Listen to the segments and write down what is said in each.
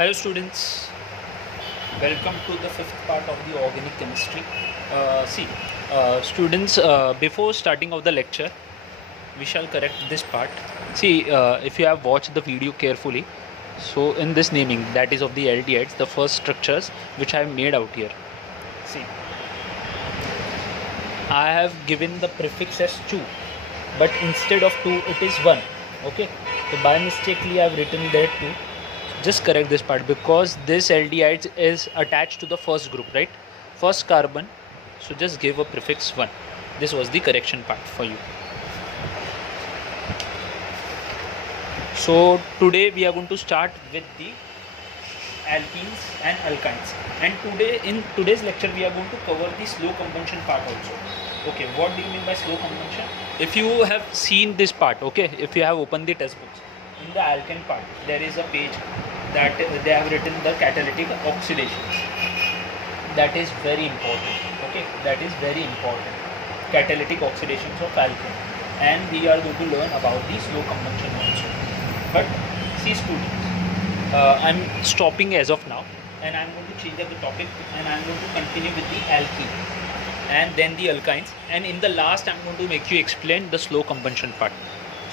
Hello students, welcome to the fifth part of the organic chemistry. Students, before starting of the lecture, we shall correct this part. If you have watched the video carefully, so in this naming, that is of the aldehydes, the first structures which I have made out here. See, I have given the prefix as 2, but instead of 2, it is 1. Okay, so by mistakenly I have written there 2. Just correct this part because this aldehyde is attached to the first group, right? First carbon. So just give a prefix 1. This was the correction part for you. So today we are going to start with the alkenes and alkynes. And in today's lecture we are going to cover the slow combustion part also. Okay, what do you mean by slow combustion? If you have seen this part, okay, if you have opened the textbooks, in the alkane part there is a page that they have written the catalytic oxidation. That is very important. Okay, that is very important. Catalytic oxidations of alkane, and we are going to learn about the slow combustion also. But see students, I'm stopping as of now, and I'm going to change up the topic, and I'm going to continue with the alkene and then the alkynes, and in the last I'm going to make you explain the slow combustion part.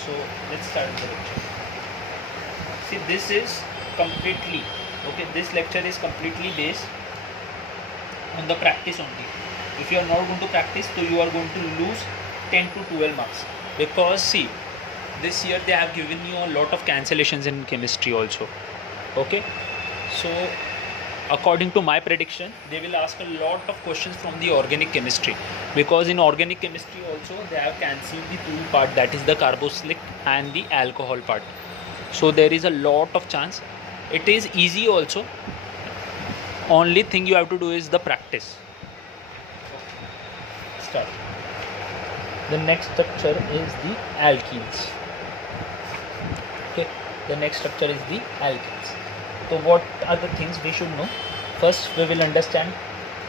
So let's start the lecture. See, this is completely okay, this lecture is completely based on the practice only. If you are not going to practice, so you are going to lose 10 to 12 marks, because see, this year they have given you a lot of cancellations in chemistry also. Okay, so according to my prediction, they will ask a lot of questions from the organic chemistry, because in organic chemistry also they have cancelled the two part, that is the carboxylic and the alcohol part. So there is a lot of chance. It is easy also. Only thing you have to do is the practice. Start. The next structure is the alkenes. Okay, the next structure is the alkenes. So what are the things we should know? First we will understand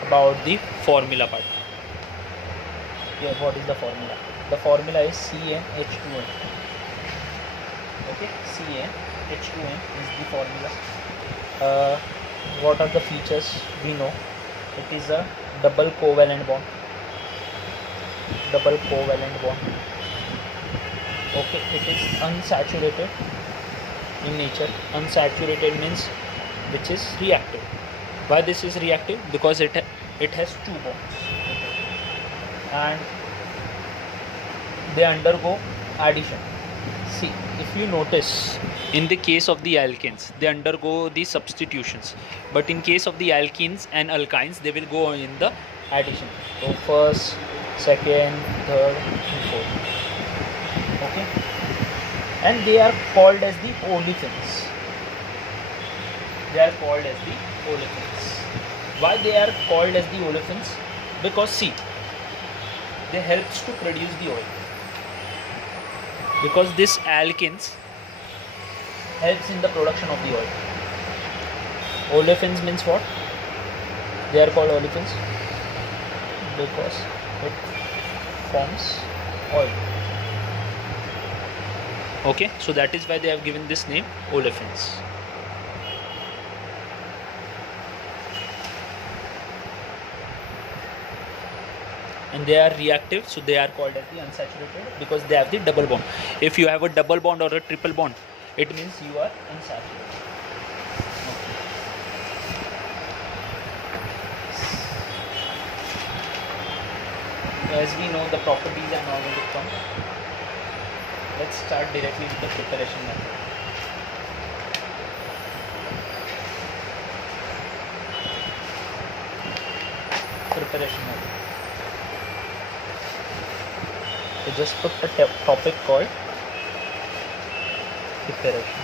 about the formula part. Here, what is the formula? The formula is CnH2n. Okay, CnH2n is the formula. What are the features we know? It is a double covalent bond. Double covalent bond. Okay, it is unsaturated in nature. Unsaturated means which is reactive. Why this is reactive? Because it has two bonds, and they undergo addition. See, if you notice, in the case of the alkanes, they undergo the substitutions, but in case of the alkenes and alkynes, they will go in the addition. So first, second, third, and fourth. Okay, and they are called as the olefins. They are called as the olefins. Why they are called as the olefins? Because see, they helps to produce the oil. Because this alkenes helps in the production of the oil. Olefins means what? They are called olefins because it forms oil. Okay, so that is why they have given this name olefins. And they are reactive, so they are called as the unsaturated because they have the double bond. If you have a double bond or a triple bond, it means you are unsaturated. Okay. As we know the properties are now going to come. Let's start directly with the preparation method. Preparation method. So just put a topic called preparation.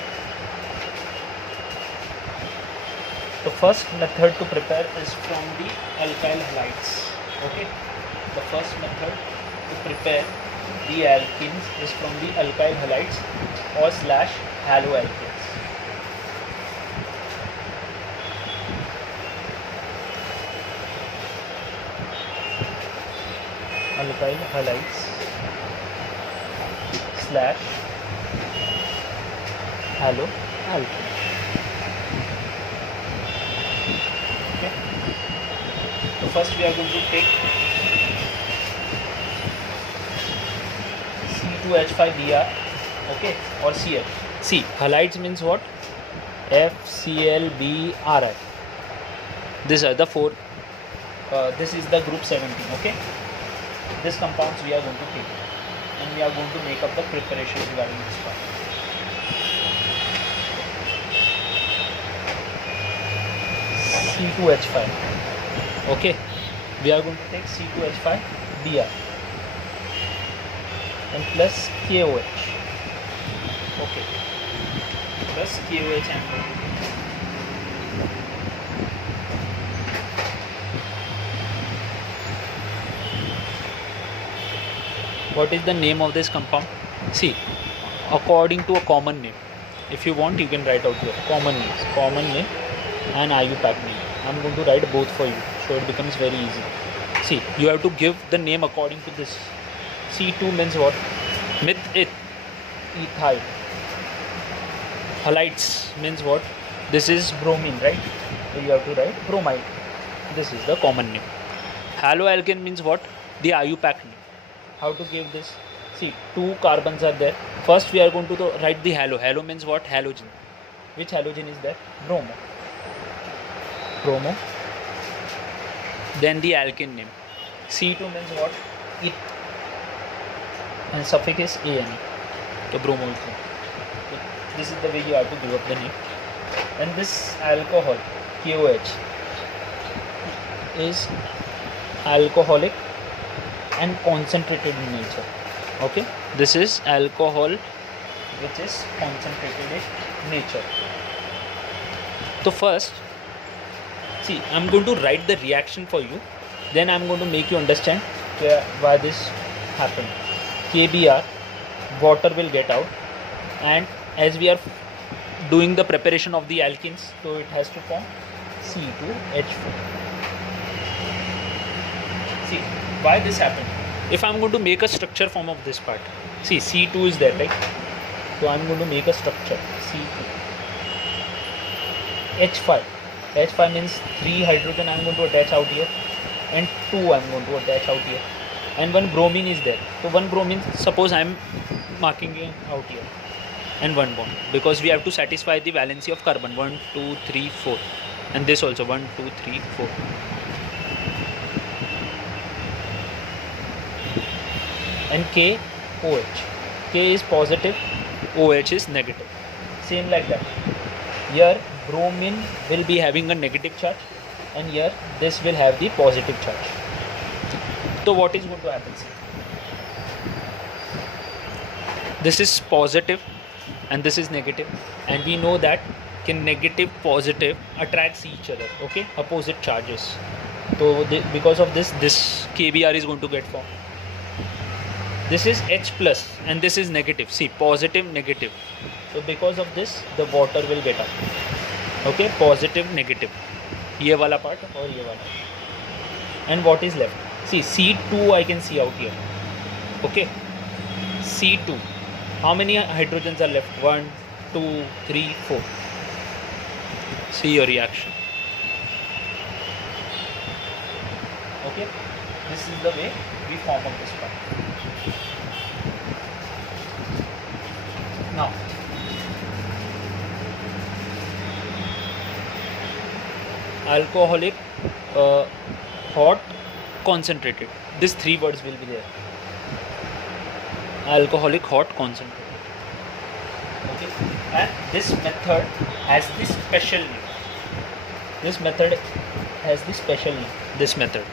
The first method to prepare is from the alkyl halides. Okay, the first method to prepare the alkenes is from the alkyl halides or / haloalkanes. Alkyl halides / haloalkane. first we are going to take C2H5Br, okay, or Cl. See, halides means what? FClBri. These are the four. This is the group 17. Okay. These compounds we are going to take, and we are going to make up the preparation regarding this part. C2H5. Okay. We are going to take C2H5Br and plus KOH. Okay. Plus KOH and what is the name of this compound? See, according to a common name. If you want, you can write out here common name and IUPAC name. I'm going to write both for you, so it becomes very easy. See, you have to give the name according to this. C2 means what? Ethyl. Halides means what? This is bromine, right? So you have to write bromide. This is the common name. Haloalkane means what? The IUPAC name. How to give this? See, two carbons are there. First we are going to write the halo. Halo means what? Halogen. Which halogen is there? Bromo. Then the alkane name. C2 means what? It. And suffix is ane. So bromo. This is the way you have to give up the name. And this alcohol, KOH, is alcoholic and concentrated in nature. Okay, this is alcohol which is concentrated in nature. So first, see, I'm going to write the reaction for you, then I'm going to make you understand why this happened. KBr, water will get out, and as we are doing the preparation of the alkenes, so it has to form C2H4. See, why this happened? If I'm going to make a structure form of this part, see, C2 is there, right? So I'm going to make a structure, C2. H5 means 3 hydrogen I'm going to attach out here, and 2 I'm going to attach out here, and one bromine is there. So one bromine, suppose I'm marking it out here, and one bond, because we have to satisfy the valency of carbon. 1, 2, 3, 4, and this also 1, 2, 3, 4. And KOH. K is positive, OH is negative. Same like that. Here bromine will be having a negative charge, and here this will have the positive charge. So what is going to happen? This is positive and this is negative, and we know that negative positive attracts each other, okay, opposite charges. So because of this KBr is going to get formed. This is H plus and this is negative. See, positive, negative. So because of this, the water will get up. Okay, positive, negative. ये वाला part और ये वाला. And what is left? See, C2 I can see out here. Okay, C2. How many hydrogens are left? 1, 2, 3, 4. See your reaction. Okay, this is the way we form up this part. Now, alcoholic, hot, concentrated. These 3 words will be there. Alcoholic, hot, concentrated. Okay, and this method has this special name. This method has this special name. This method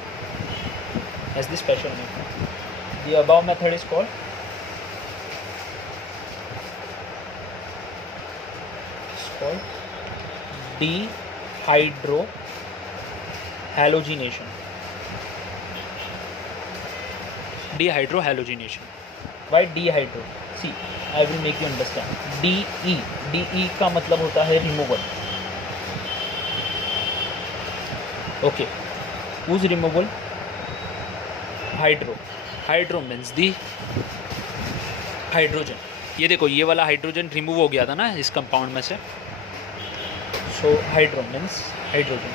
has this special name. The above method is called dehydrohalogenation. Dehydrohalogenation. Why dehydro? See, I will make you understand. DE का मतलब होता है removal. Okay, whose removal? Hydro means the hydrogen. ये देखो, ये वाला hydrogen remove हो गया था ना इस कंपाउंड में से. So hydro means hydrogen,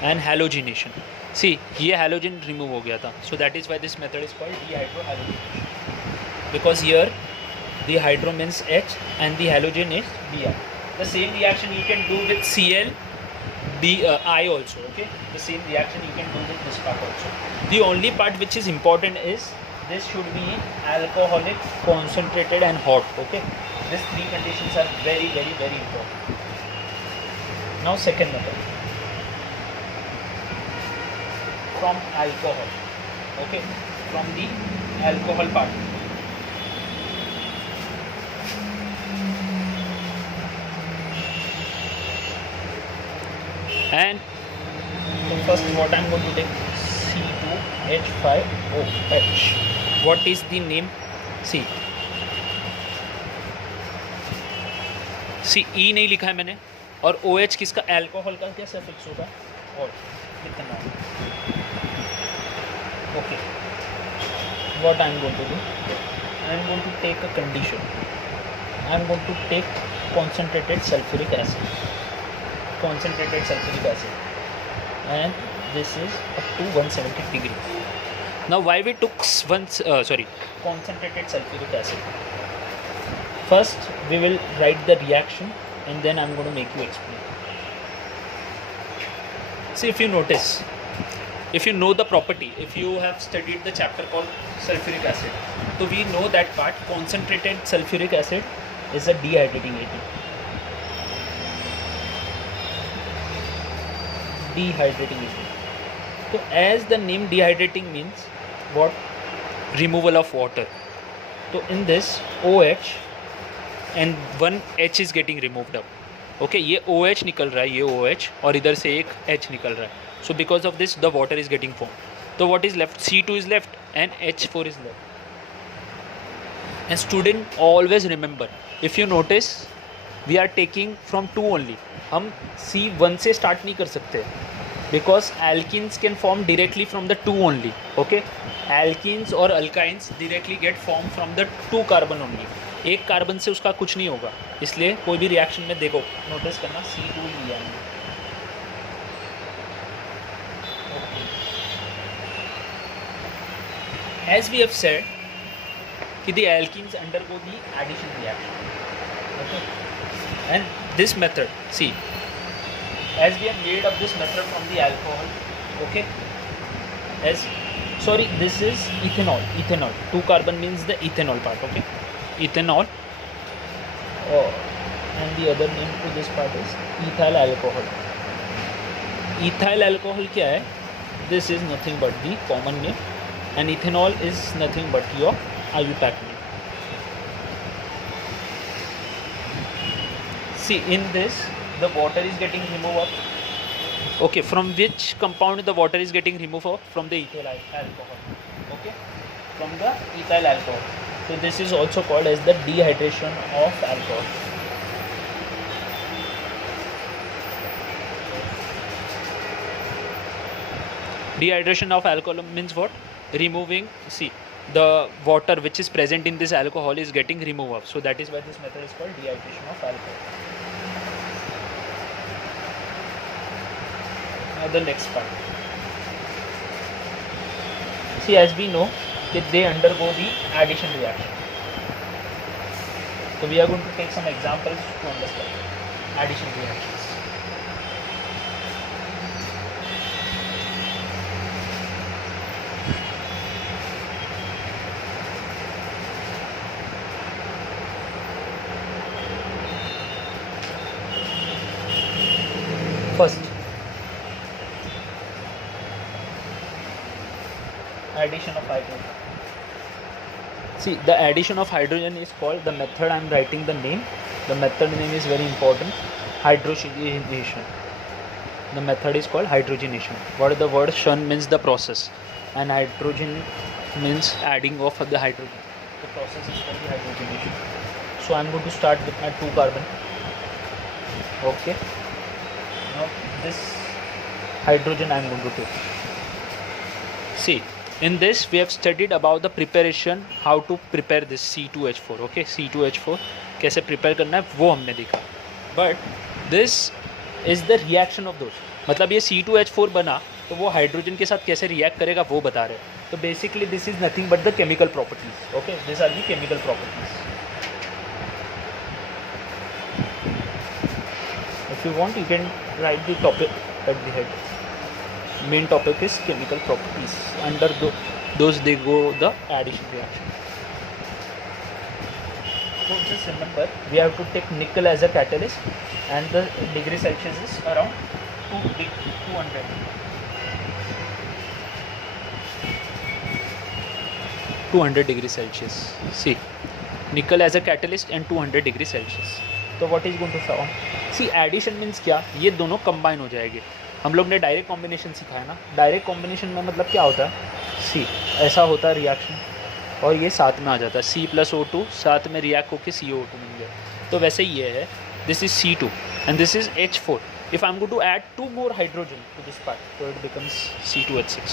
and halogenation. सी ये हैलोजन रिमूव हो गया था, so that is why this method is called dehydrohalogenation, because here the hydro means H and the halogen is Br. The same reaction you can do with Cl I also, okay? The same reaction you can do with this part also. The only part which is important is this should be alcoholic, concentrated and hot, okay? These three conditions are very important. Now second method, from alcohol, okay? From the alcohol part. And so first what I'm going to take, C2H5OH. What is the name? See E नहीं लिखा है मैंने, और OH किसका, alcohol का क्या suffix होगा, और इतना. Okay, what I'm going to do, I'm going to take a condition. I'm going to take concentrated sulfuric acid, and this is up to 170 degree. Now why we took concentrated sulfuric acid? First we will write the reaction and then I'm going to make you explain. See, if you notice, if you know the property, if you have studied the chapter called sulfuric acid, so we know that part, concentrated sulfuric acid is a dehydrating agent. So as the name dehydrating means what, removal of water. So in this OH and one H is getting removed up, okay? ये OH निकल रहा है, ये OH, और इधर से एक H निकल रहा है. So because of this the water is getting formed. So what is left? C2 is left and H4 is left. And student always remember, if you notice we are taking from 2 only. हम C1 से start नहीं कर सकते, because alkenes can form directly from the 2 only, okay? Alkenes और alkynes directly get formed from the 2 carbon only. एक carbon से उसका कुछ नहीं होगा, इसलिए कोई भी रिएक्शन में देखो नोटिस करना C2 लिया है. As we have said कि the alkenes undergo the addition reaction, okay? And this method, see, as we have made up this method from the alcohol, okay? This is ethanol. 2 carbon means the ethanol part, okay? Ethanol, and the other name to this part is ethyl alcohol. Ethyl alcohol क्या है? This is nothing but the common name, and ethanol is nothing but your IUPAC name. See, in this the water is getting removed up. Okay, from which compound the water is getting removed up? From the ethyl alcohol. Okay, from the ethyl alcohol. So this is also called as the dehydration of alcohol. Dehydration of alcohol means what? Removing, see, the water which is present in this alcohol is getting removed up. So that is why this method is called dehydration of alcohol. Now the next part. See, as we know that they undergo the addition reaction. So we are going to take some examples to understand addition reactions. First, addition of hydrogen. See, the addition of hydrogen is called, the method I am writing the name. The method name is very important. Hydrogenation. The method is called hydrogenation. What is the word? Shun means the process, and hydrogen means adding of the hydrogen. The process is called the hydrogenation. So I am going to start with my 2 carbon. Okay. Now this hydrogen I am going to take. See, in this we have studied about the preparation, how to prepare this C2H4. Okay, C2H4 कैसे prepare करना है वो हमने देखा. But this is the reaction of those. मतलब ये C2H4 बना, तो वो हाइड्रोजन के साथ कैसे रिएक्ट करेगा वो बता रहे हैं. तो basically this is nothing but the chemical properties. Okay, this are the chemical properties. If you want, you can write the topic at the head. Main topic is chemical properties. Under those they go the addition reaction. So just remember, we have to take nickel as a catalyst, and the degree Celsius is around 200. 200 degree Celsius. See, nickel as a catalyst and 200 degree Celsius. तो what is going to form? See addition means क्या, ये दोनों combine हो जाएंगे. हम लोग ने direct combination सीखा है ना. डायरेक्ट कॉम्बिनेशन में मतलब क्या होता है, सी ऐसा होता है रिएक्शन और ये साथ में आ जाता है, C+O2 साथ में रिएक्ट होकर CO2 मिल गया. तो वैसे ही ये है, this is C2 and this is H4. If I am going to add 2 more hydrogen to this part, तो इट बिकम्स C2H6.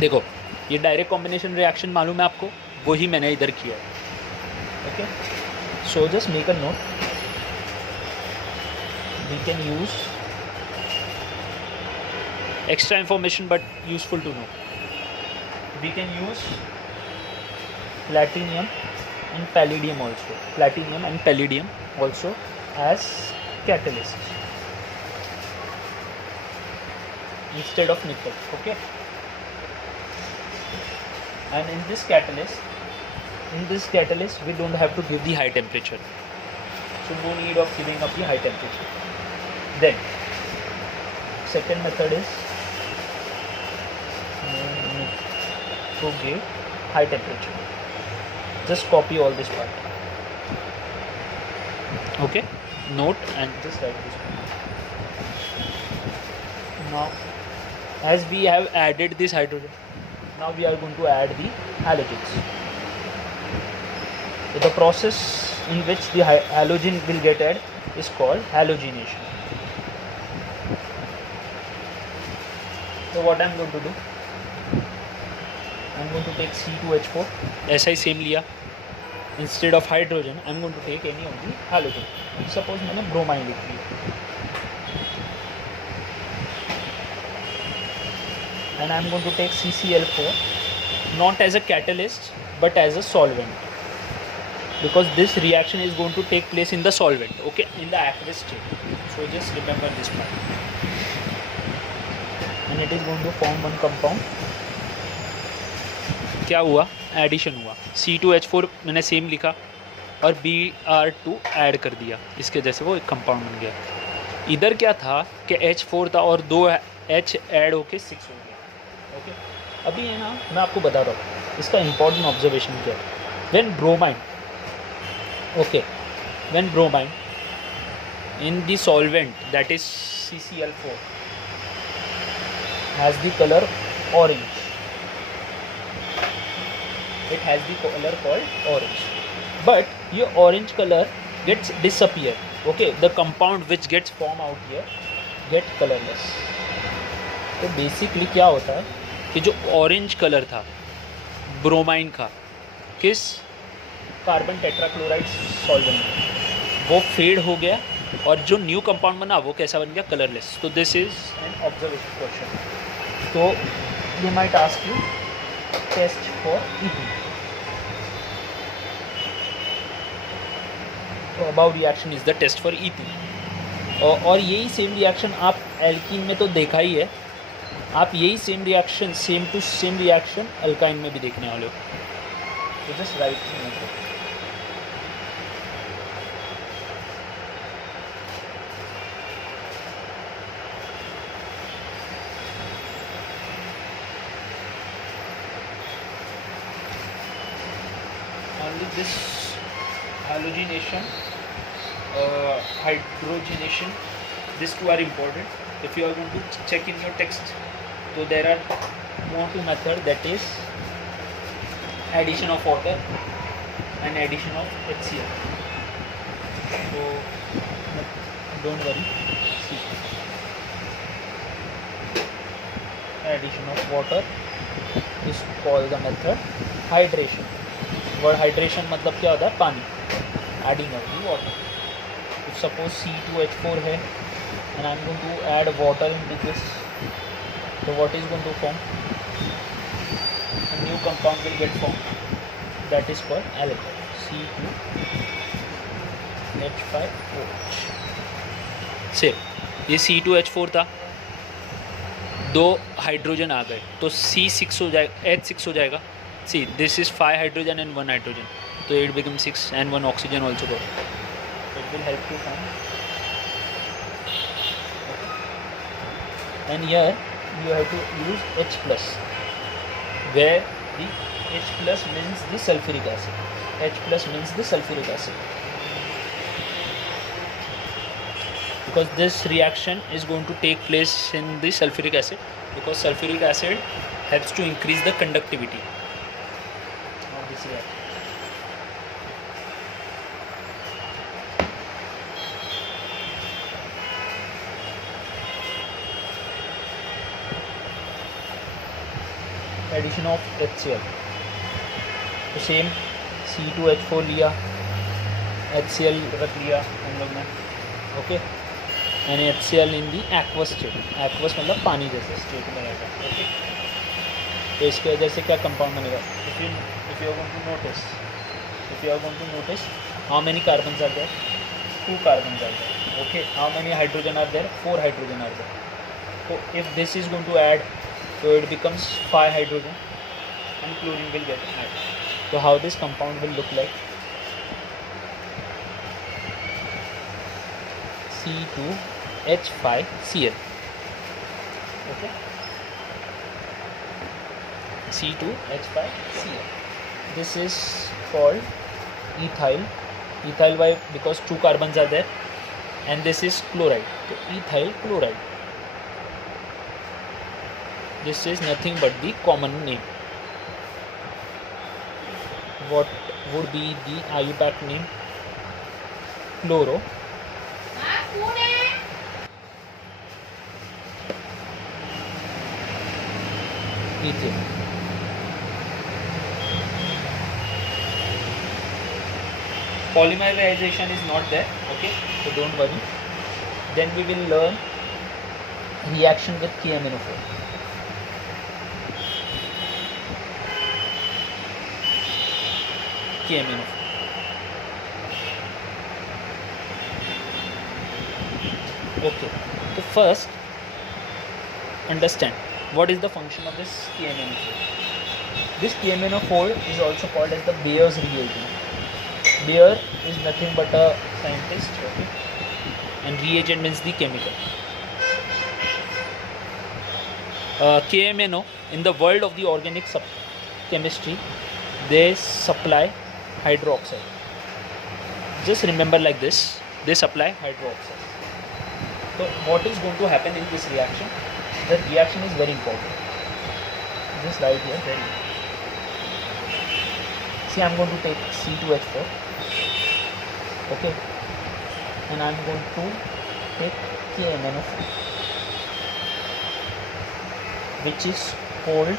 देखो, ये डायरेक्ट कॉम्बिनेशन रिएक्शन मालूम है आपको, वही मैंने इधर किया है. Okay, so just make a note. We can use extra information but useful to know. We can use platinum and palladium also. Platinum and palladium also as catalysts instead of nickel. Okay. And in this catalyst we don't have to give the high temperature, so no need of giving up the high temperature. Then second method is to give high temperature. Just copy all this part. Okay, note and just write this part. Now as we have added this hydrogen, now we are going to add the halogens. So the process in which the halogen will get added is called halogenation. So what I am going to do, I am going to take C2H4, ऐसा ही same लिया. Instead of hydrogen I am going to take any of the halogen. Suppose मैंने bromine लिख लिया, and I am going to take CCl4, not as a catalyst but as a solvent, because this reaction is going to take place in the solvent, okay, in the aqueous state. So just remember this part, and it is going to form one compound. क्या हुआ, addition हुआ. C2H4 मैंने same लिखा और Br2 add कर दिया, इसके जैसे वो एक कंपाउंड बन गया. इधर क्या था कि H4 था और 2 H ऐड होके 6 हो गया. ओके, अभी है ना, मैं आपको बता रहा हूँ इसका इम्पॉर्टेंट ऑब्जर्वेशन क्या है. When bromine, okay, when bromine in the solvent, that is CCl4, has the color orange, it has the color called orange, but your orange color gets disappear. Okay, the compound which gets formed out here get colorless. तो basically क्या होता है कि जो orange colour था bromine का किस carbon tetrachloride solvent में, वो फेड हो गया और जो न्यू कंपाउंड बना वो कैसा बन गया, कलरलेस. तो this is an observation question. तो they might ask you test for ethene. तो about reaction is the test for ethene. और यही सेम रिएक्शन आप एल्कीन में तो देखा ही है, आप यही same reaction, same to same reaction alkyne में भी देखने वाले हो. तो just write. Only this halogenation, hydrogenation, these two are important. If you are going to check in your text, so there are more two method, that is addition of water and addition of HCl. So don't worry. See, addition of water is called the method hydration. Word hydration मतलब क्या होता है, पानी. Adding of the water. Suppose C2H4 है and I'm going to add water into this. So what is going to form? A new compound will get formed, that is called alcohol, C2H5OH. से ये C2H4 था, दो hydrogen आ गए तो C6 हो जाएगा, H6 हो जाएगा. See this is 5 hydrogen and 1 hydrogen, तो it become 6 and 1 oxygen also go. It will help to form. And here you have to use H plus, where the H plus means the sulfuric acid. H plus means the sulfuric acid, because this reaction is going to take place in the sulfuric acid, because sulfuric acid helps to increase the conductivity of this reaction. Addition of HCl, तो same C2H4 लिया, HCl रख लिया हम लोग ने, okay, and HCl in the aqueous state. Aqueous मतलब पानी जैसे स्टेट में रहेगा, ओके. तो इसके वजह से क्या कंपाउंड बनेगा? If you are going to notice how many carbons are there? 2 carbons are there, okay. How many hydrogen are there? 4 hydrogen are there. So if this is going to add, so it becomes 5 hydrogen and chlorine will get added. So how this compound will look like? C2H5Cl, okay, C2H5Cl. This is called ethyl. Ethyl, why? Because 2 carbons are there, and this is chloride, so ethyl chloride. This is nothing but the common name. What would be the IUPAC name? Chloro. Ethyl. Polymerization is not there, okay, so don't worry. Then we will learn reaction with KMNO4. KMNO4. Okay, so first understand what is the function of this KMNO4. This KMNO4 is also called as the Bayer's reagent. Bayer is nothing but a scientist, okay, and reagent means the chemical. KMNO, in the world of the organic chemistry, they supply hydroxide. Just remember like this, they supply hydroxide. So what is going to happen in this reaction? The reaction is very important. Just write here, very important. See, I'm going to take C2H4, okay, and I'm going to take KMNO4, which is called,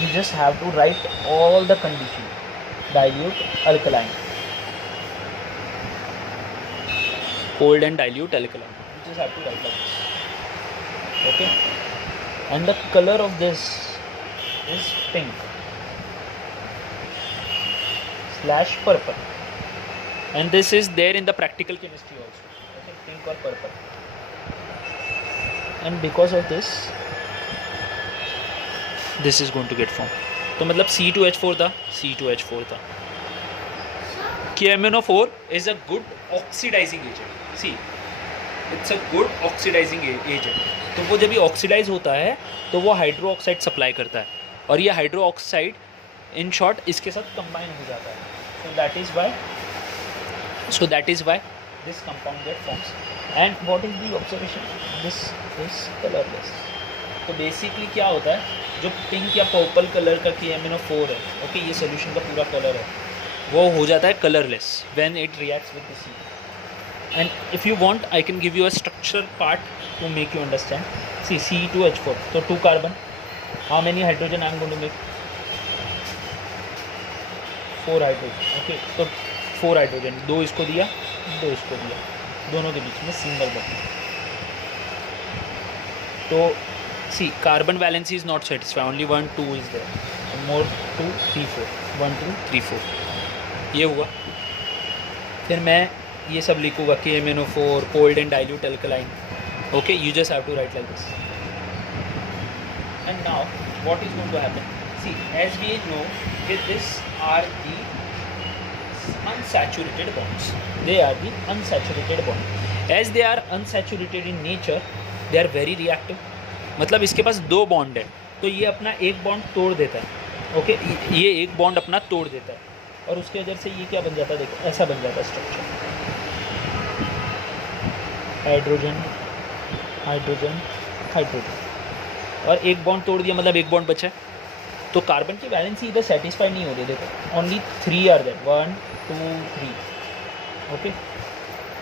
you just have to write all the condition: dilute, alkaline, cold and dilute alkaline. You just have to write like this, okay. And the color of this is pink / purple, and this is there in the practical chemistry also, okay, pink or purple. And because of this is going to get formed. तो मतलब C2H4 था, C2H4 था. KMNO4 is a good oxidizing agent. See, it's a good oxidizing agent. तो वो जब ये oxidise होता है तो वो हाइड्रो ऑक्साइड सप्लाई करता है, और ये हाइड्रो ऑक्साइड इन शॉर्ट इसके साथ कंबाइन हो जाता है. So that is why this compound get forms. And what is the observation? This is colorless. तो बेसिकली क्या होता है, जो पिंक या पर्पल कलर का KMNO4 है, ओके, ये सोल्यूशन का पूरा कलर है, वो हो जाता है colourless when it reacts with the C. And if you want I can give you a structure part to make you understand. See C2H4, तो 2 carbon, how many hydrogen I am going to make? 4 hydrogen, okay. तो 4 hydrogen, 2 इसको दिया, 2 इसको दिया, दोनों के बीच में single bond. तो see carbon valency is not satisfy, only 1 2 is there, more 2 3 4, 1 2 3 4. ये हुआ. फिर मैं ये सब लिखूँगा KMnO4 cold and dilute alkaline. Okay, you just have to write like this. And now what is going to happen, see as we know that this are the unsaturated bonds. They are the unsaturated bonds. As they are unsaturated in nature, they are very reactive. मतलब इसके पास 2 bond है, तो ये अपना एक bond तोड़ देता है. ओके, ये एक बॉन्ड अपना तोड़ देता है, और उसके वजह से ये क्या बन जाता है, देखो ऐसा बन जाता है स्ट्रक्चर. हाइड्रोजन हाइड्रोजन हाइड्रोजन, और एक बॉन्ड तोड़ दिया, मतलब एक बॉन्ड बचा है. तो कार्बन की वैलेंसी इधर सेटिस्फाई नहीं हो रही. देखो ओनली 3 आर देयर, 1 2 3. ओके,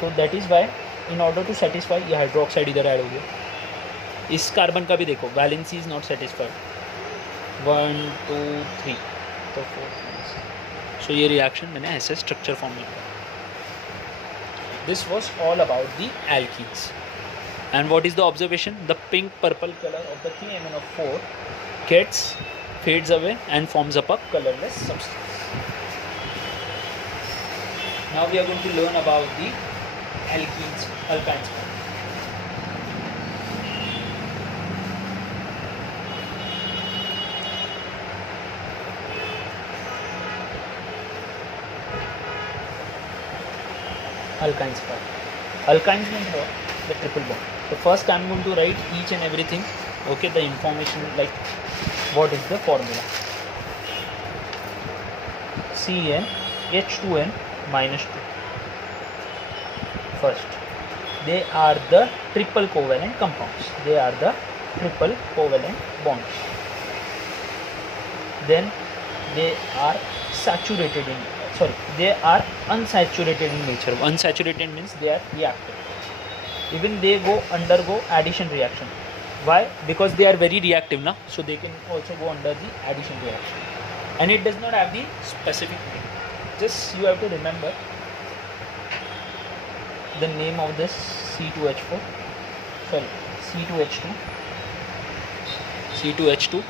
तो that is why in order to satisfy ये हाइड्रोक्साइड इधर ऐड हो गया. इस कार्बन का भी देखो वैलेंसी इज़ नॉट सेटिस्फाइड, 1 2 3, तो 4. सो ये रिएक्शन मैंने ऐसे स्ट्रक्चर फॉर्म में किया. This was all about the alkenes. And what is the observation, the pink purple colour of the KMnO4 gets fades away and forms up a colorless substance. Now we are going to learn about the alkenes, alkynes. Alkynes part. Alkynes means what? The triple bond. So first I am going to write each and everything. Okay, the information like what is the formula. CnH2n minus 2. First, they are the triple covalent compounds. They are the triple covalent bonds. Then they are saturated in, they are unsaturated in nature. Unsaturated means they are reactive. Even they undergo addition reaction. Why? Because they are very reactive now, so they can also go under the addition reaction. And it does not have the specific name. Just you have to remember the name of this C2H4. C2H2. C2H2.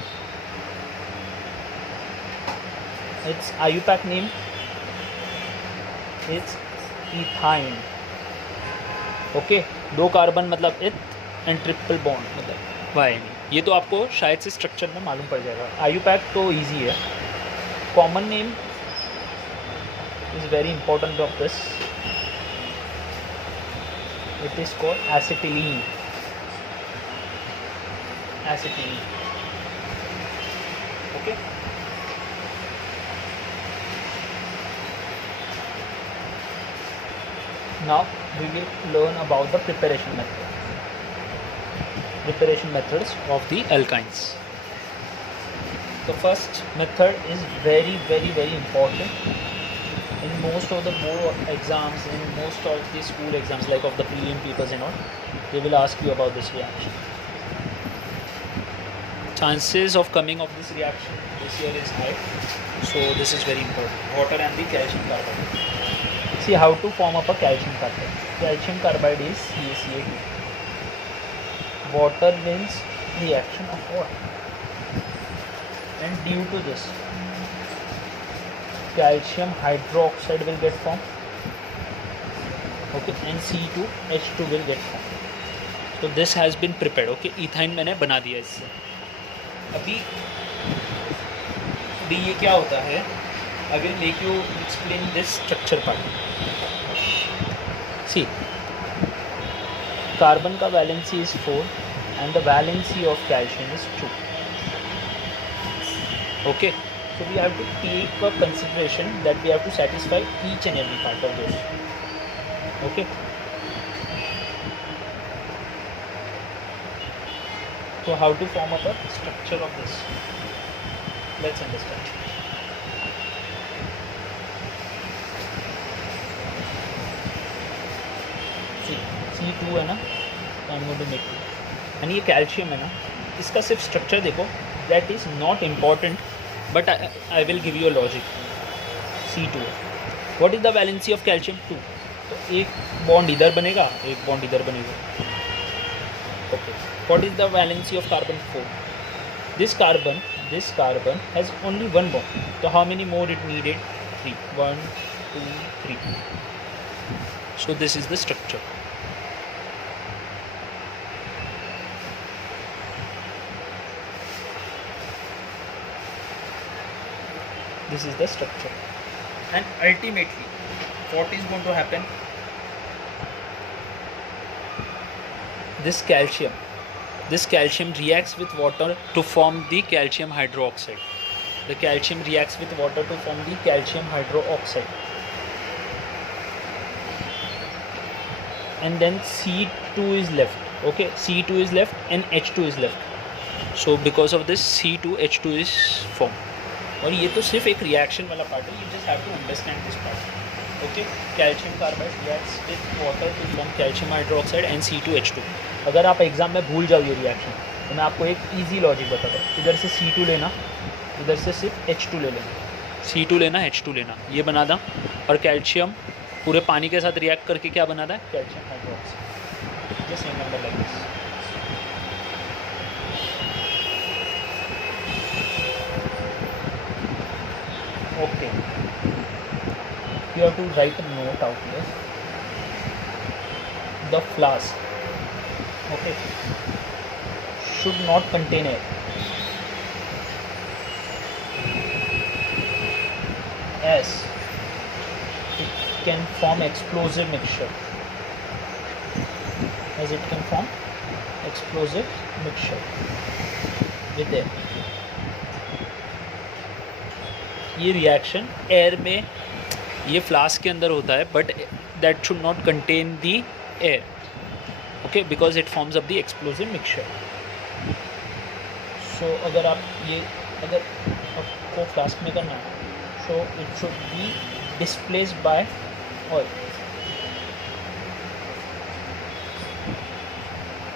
Its IUPAC name is ethyne. Okay, 2 carbon मतलब इथ and triple bond मतलब Y. ये तो आपको शायद से structure में मालूम पड़ जाएगा. IUPAC तो इजी है. Common name is very important of this. It is called acetylene. Acetylene. Okay, now we will learn about the preparation method. Preparation methods of the alkynes. The first method is very important. In most of the board exams, in most of the school exams like of the prelim papers and all, they will ask you about this reaction. Chances of coming of this reaction this year is high, so this is very important. Water and the calcium carbide. See how to form up a calcium carbide. Calcium carbide is CaCl2. Water wins reaction of water, and due to this calcium hydroxide will get formed. Okay, and C2H2 will get formed. So this has been prepared. Okay, ethyne मैंने बना दिया इससे. अभी ये क्या होता है, I will make you explain this structure part. See, carbon का valency is 4 and the valency of calcium is 2. Okay, so we have to take a consideration that we have to satisfy each and every part of this. Okay, so how to form up a structure of this, let's understand. C2 है ना, तो I'm going to make it. and ये calcium है ना, इसका सिर्फ structure देखो, that is not important, but I will give you a logic. C2, what is the valency of calcium? 2. तो एक बॉन्ड इधर बनेगा, एक बॉन्ड इधर बनेगा. Okay, what is the valency of carbon 4? This carbon has only one bond. So how many more it needed? 3. 1, 2, 3. So this is the structure. This is the structure. And ultimately, what is going to happen? This calcium reacts with water to form the calcium hydroxide. The calcium reacts with water to form the calcium hydroxide. And then C2 is left. Okay, C2 is left and H2 is left. So because of this C2H2 is formed. और ये तो सिर्फ एक reaction वाला part है. You just have to understand this part. Okay, calcium carbide reacts with water to form calcium hydroxide and C2H2. अगर आप exam में भूल जाओ ये रिएक्शन तो मैं आपको एक इजी लॉजिक बताता हूँ. इधर से C2 लेना, इधर से सिर्फ H2 ले लेना. C2 लेना, H2 लेना, ये बना था. और कैल्शियम पूरे पानी के साथ रिएक्ट करके क्या बना था? Calcium hydroxide. Just remember like this. Okay, you have to write a note out here. The flask, okay, should not contain air, as it can form explosive mixture. As it can form explosive mixture with air. ये reaction air में, ये flask के अंदर होता है, but that should not contain the air. Okay, because it forms up the explosive mixture. So अगर आपको flask में करना है, so it should be displaced by oil.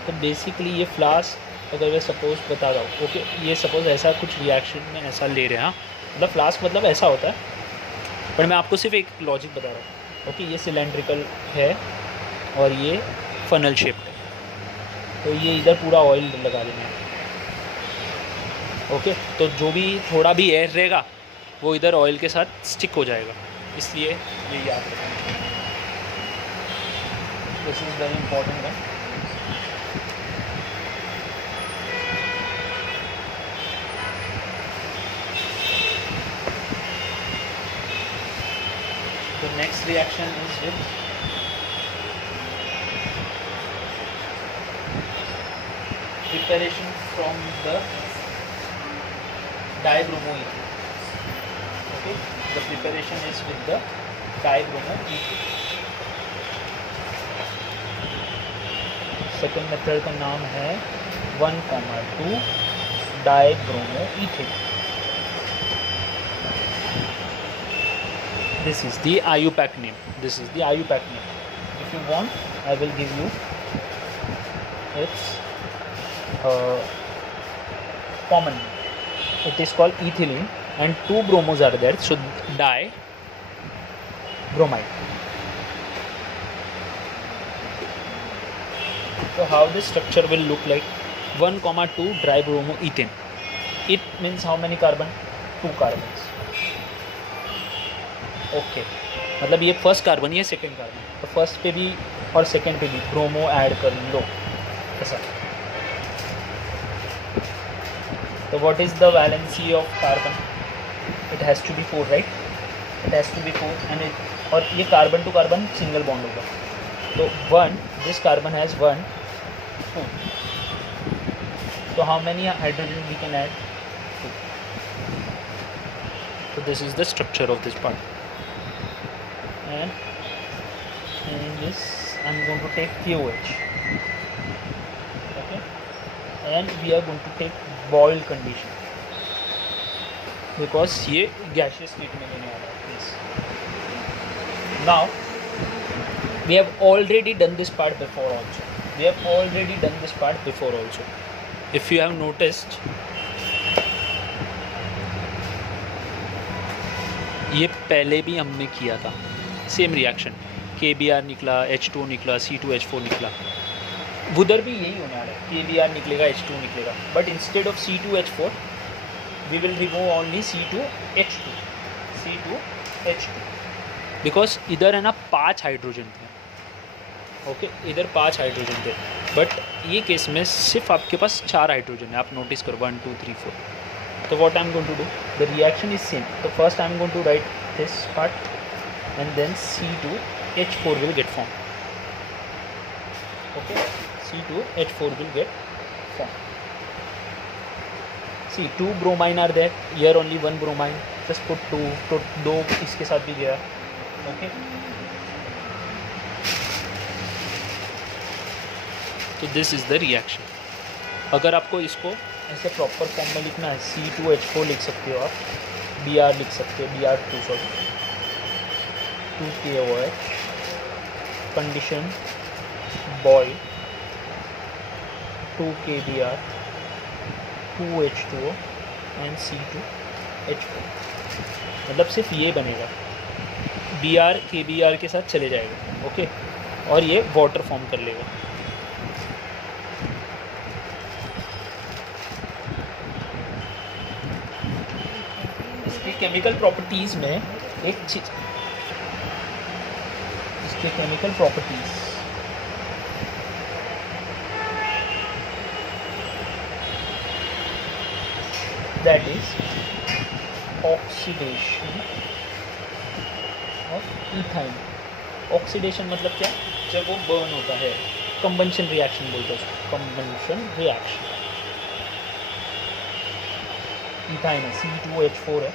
तो बेसिकली ये फ्लास्क अगर मैं सपोज बता रहा हूँ, ओके, ये सपोज ऐसा कुछ रिएक्शन में ऐसा ले रहे हैं. हाँ, मतलब फ्लास्क मतलब ऐसा होता है, पर मैं आपको सिर्फ एक लॉजिक बता रहा हूँ. ओके, ये सिलेंड्रिकल है और ये फनल शेप्ड है. तो ये इधर पूरा ऑयल लगा देना है. ओके, तो जो भी थोड़ा भी एयर रहेगा वो इधर ऑयल के साथ स्टिक हो जाएगा, इसलिए ये याद रखना. This is very important one. The next reaction is with preparation from the dibromoether. Okay, the preparation is with the dibromoether. Second method का नाम है 1,2 dibromoether. This is the IUPAC name. This is the IUPAC name. If you want, I will give you its common name. It is called ethylene, and 2 bromos are there, so dibromide. So how this structure will look like? 1,2 dibromoethane. It means how many carbon? 2 carbons. Okay, मतलब ये first carbon, ये second carbon. तो first पे भी और second पे भी bromo add कर लो ऐसा. तो what is the valency of carbon? It has to be 4, right? It has to be 4. And और ये carbon to carbon single bond होगा. तो 1, दिस कार्बन हैज़ 1, 2. तो how many hydrogen we can add? 2. So this is the structure of this part. And in this I'm going to take KOH. Okay, and we are going to take boiled condition because ये gaseous state में लेने वाला है. This now we have already done this part before also. If you have noticed, ये पहले भी हमने किया था सेम रिएक्शन. KBr निकला, H2 निकला, C2H4 निकला, उधर भी यही होने वाला है, KBr निकलेगा, H2 निकलेगा, but instead of C2H4 we will remove only C2H2 because इधर है ना 5 हाइड्रोजन थे, ओके इधर 5 हाइड्रोजन थे, बट ये केस में सिर्फ आपके पास 4 हाइड्रोजन है, आप नोटिस करो 1 2 3 4. So what I am going to do, the reaction is same. So first I am going to write this part and then C2H4 will get formed. Okay, C2H4 will get formed. See, 2 bromine are there, here only 1 bromine, just put 2, तो 2 इसके साथ भी गया. Okay, तो this is the reaction. अगर आपको इसको ऐसे प्रॉपर फॉर्म में लिखना है, C2H4 लिख सकते हो आप, Br लिख सकते हो, Br2 sorry, 2KOH, condition boil, 2KBr, 2H2O and C2H4, मतलब सिर्फ ये बनेगा, Br KBr के साथ चले जाएगा, ओके, और ये वाटर फॉर्म कर लेगा. केमिकल प्रॉपर्टीज़ में एक चीज, इसके chemical properties that is oxidation of ethyne. Oxidation मतलब क्या, जब वो बर्न होता है, कंबंशन रिएक्शन बोलते हैं उसको, कंबंशन रिएक्शन. इथाइन है, C2H4 है,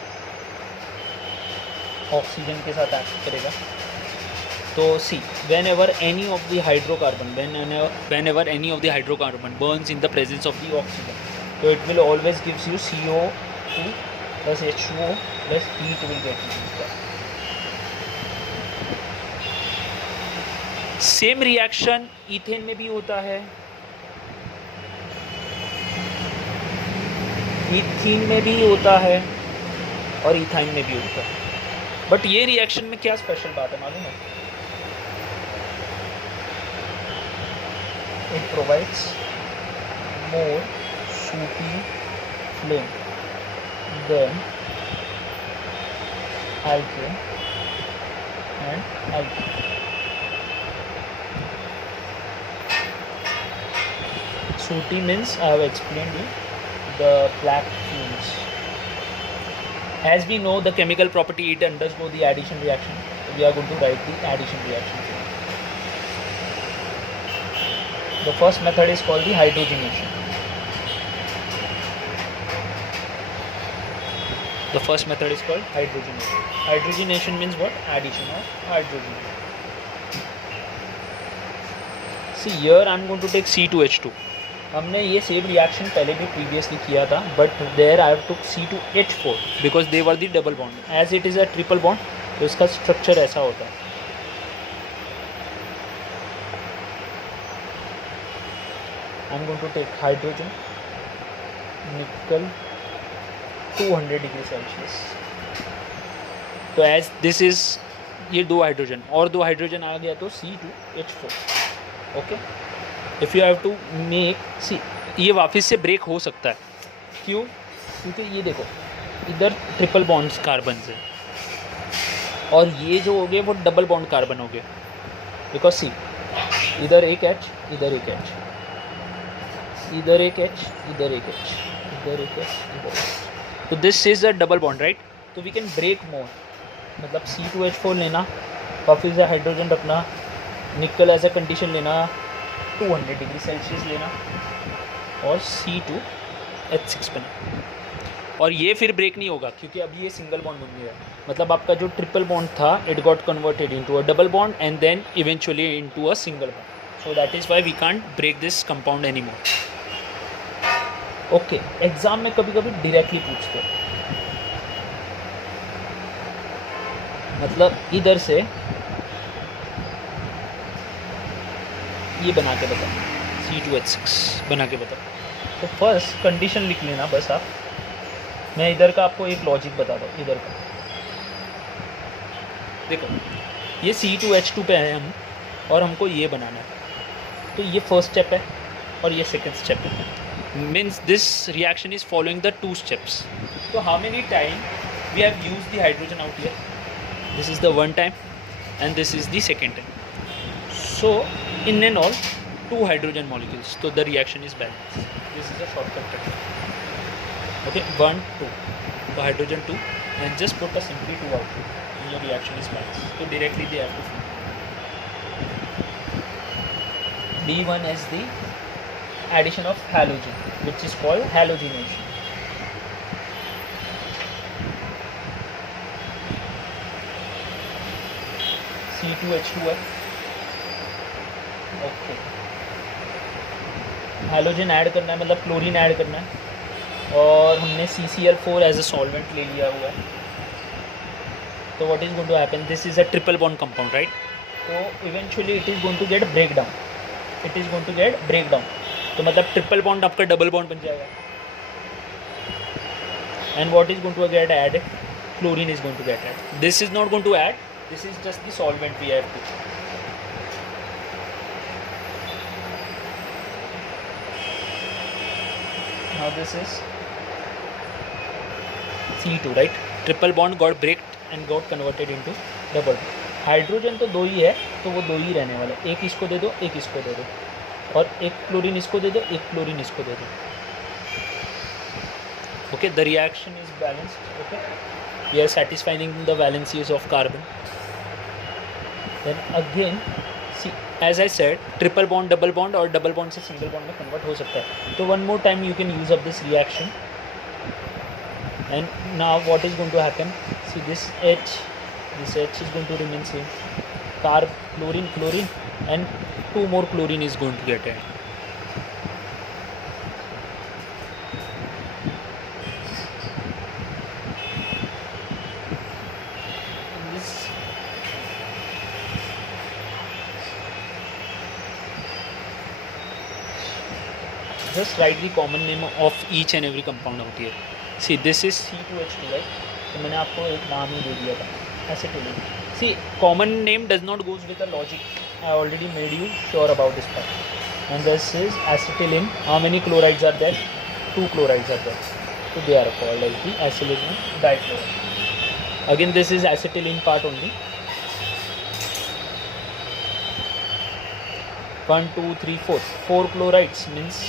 ऑक्सीजन के साथ एक्ट करेगा. तो see whenever any of the hydrocarbon burns in the presence of the oxygen, तो it will always gives you CO2 plus H2O plus heat will get used. Same reaction ethane में भी होता है, ethene में भी होता है और इथाइन में भी होता है. बट ये रिएक्शन में क्या स्पेशल बात है मालूम है, it provides more sooty flame than alkane and alkene. Sooty means I have explained you the black fumes. As we know the chemical property, it undergo the addition reaction. We are going to write the addition reaction. The first method is called the hydrogenation. The first method is called hydrogenation. Hydrogenation means what? Addition of hydrogen. See here I am going to take C2H2. हमने ये same reaction पहले भी previously किया था, but there I have took C2H4 because they were the double bond. As it is a triple bond तो इसका structure ऐसा होता है. I am going to take hydrogen, nickel 200 degree Celsius. तो एज दिस इज ये 2 hydrogen और 2 hydrogen आ गया तो C2H4. Okay, if you have to make see, ये वापस से ब्रेक हो सकता है. क्यों? क्योंकि ये देखो इधर ट्रिपल बॉन्ड्स कार्बन है और ये जो हो गए वो डबल बॉन्ड कार्बन हो गए. बिकॉज सी इधर एक H, इधर एक H, इधर एक H, इधर एक H, इधर एक H, इधर. तो this is a double bond right. तो वी कैन ब्रेक मोर, मतलब C2H4 लेना, वापस से हाइड्रोजन रखना, निकल एज अ कंडीशन लेना, 200 डिग्री सेल्सियस लेना और C2H6 बना. और ये फिर ब्रेक नहीं होगा क्योंकि अभी ये सिंगल बॉन्ड बन गया. मतलब आपका जो ट्रिपल बॉन्ड था it got converted into a double bond and then eventually into a single bond. So that is why we can't break this compound any more. Okay, exam में कभी कभी directly पूछते हैं, मतलब इधर से ये बना के बताओ, C2H6 बना के बताओ. तो फर्स्ट कंडीशन लिख लेना बस आप. मैं इधर का आपको एक लॉजिक बता दूँ. इधर का देखो, ये C2H2 पे है हम, और हमको ये बनाना है। तो ये फर्स्ट स्टेप है और ये सेकंड स्टेप है। Means this reaction is following the 2 steps. तो how many time we have use the hydrogen out here? This is the 1 time and this is the second time. So in and all 2 hydrogen molecules, so the reaction is balanced. This is a shortcut technique. Okay, 1 2, so hydrogen 2, and just put a simply 2 out and your reaction is balanced. So directly they have to form. D1 is the addition of halogen, which is called halogenation. C2H2 है, okay. Halogen add करना है, मतलब chlorine add करना है, और हमने CCl4 as a solvent ले लिया हुआ है। तो what is going to happen, this is a triple bond compound, right? तो eventually it is going to get break down, it is going to get break down. तो मतलब triple bond आपका double bond बन जाएगा। And what is going to get add, chlorine is going to get add. This is not going to add, this is just the solvent we have to. Now this is C2, right? Triple bond got breaked and got converted into double. Hydrogen तो 2 ही है, तो वो 2 ही रहने वाला। एक इसको दे दो, एक इसको दे दो, और एक क्लोरीन इसको दे दो, एक क्लोरीन इसको दे दो। Okay, the reaction is balanced. Okay, we are satisfying the valencies of carbon. Then again, see, as I said, triple bond, double bond, और double bond से single bond में convert हो सकता है। तो one more time you can use up this reaction. And now what is going to happen? See, this H is going to remain same. Chlorine, chlorine, and 2 more chlorine is going to get added. Just write the common name of each and every compound out here. See, this is C2H2, right? तो मैंने आपको एक नाम ही दे दिया था, acetylene. See, common name does not goes with the logic. I already made you sure about this part. And this is acetylene. How many chlorides are there? 2 chlorides are there. So they are called as the acetylene dichloride. Again, this is acetylene part only. 1 2 3 4. 4 chlorides means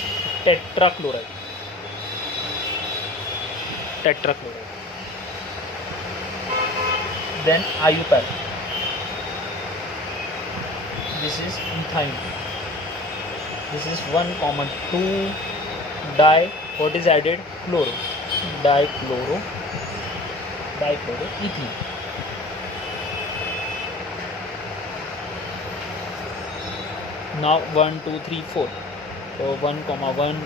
tetrachloride. Then IUPAC. This is ethyne. This is 1 common 2 di. What is added? Chloro. Dichloroethene. Now 1 2 3 4. So 1 1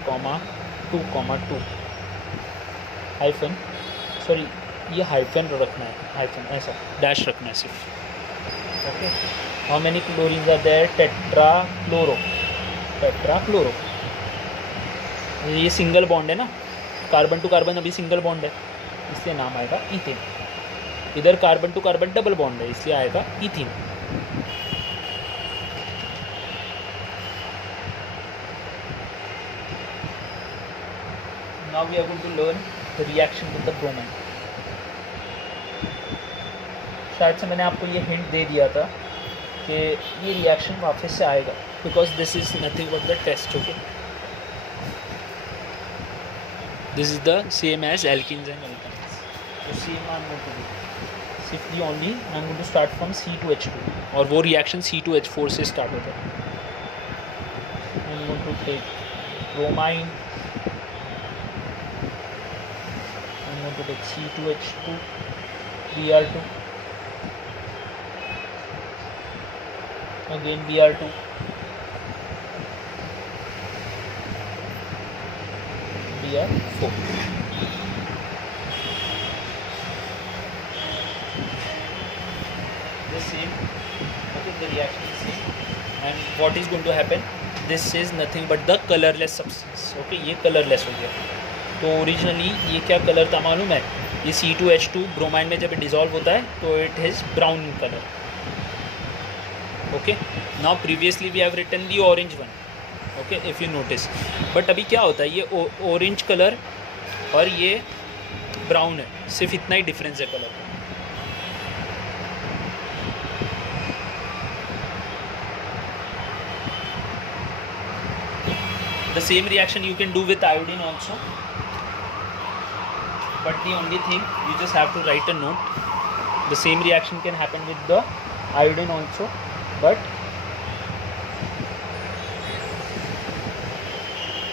2 2 hyphen, sorry ये hyphen रखना है, hyphen ऐसा dash रखना है सिर्फ। Okay, how many chlorine are there? Tetrachloro. ये single bond है ना, कार्बन टू कार्बन अभी सिंगल बॉन्ड है, इसलिए नाम आएगा इथेन। इधर carbon to carbon double bond है, इसलिए आएगा ethene. Now we are going to learn the reaction with the bromine. शायद से मैंने आपको ये हिंट दे दिया था कि ये रिएक्शन वापस से आएगा, because this is nothing but the test. Okay, this is the same as alkenes and alkynes. तो same I am going to do simply only I am going to start from C2H2, और वो reaction C2H4 से start होता है। I am going to take bromine, to take C2H2, Br2, again Br2, Br4. The same, okay, the reaction is same, and what is going to happen? This is nothing but the colorless substance. Okay, ये colorless हो गया। तो originally ये क्या colour था मालूम है? ये C2H2 ब्रोमाइन में जब डिज़ोल्व होता है तो it is brown colour. Okay. Now previously we have written the orange one. Okay, if you notice. But अभी क्या होता है, ये ऑरेंज कलर और ये ब्राउन है, सिर्फ इतना ही डिफरेंस है colour. The same reaction you can do with iodine also, but the only thing you just have to write a note. The same reaction can happen with the iodine also, but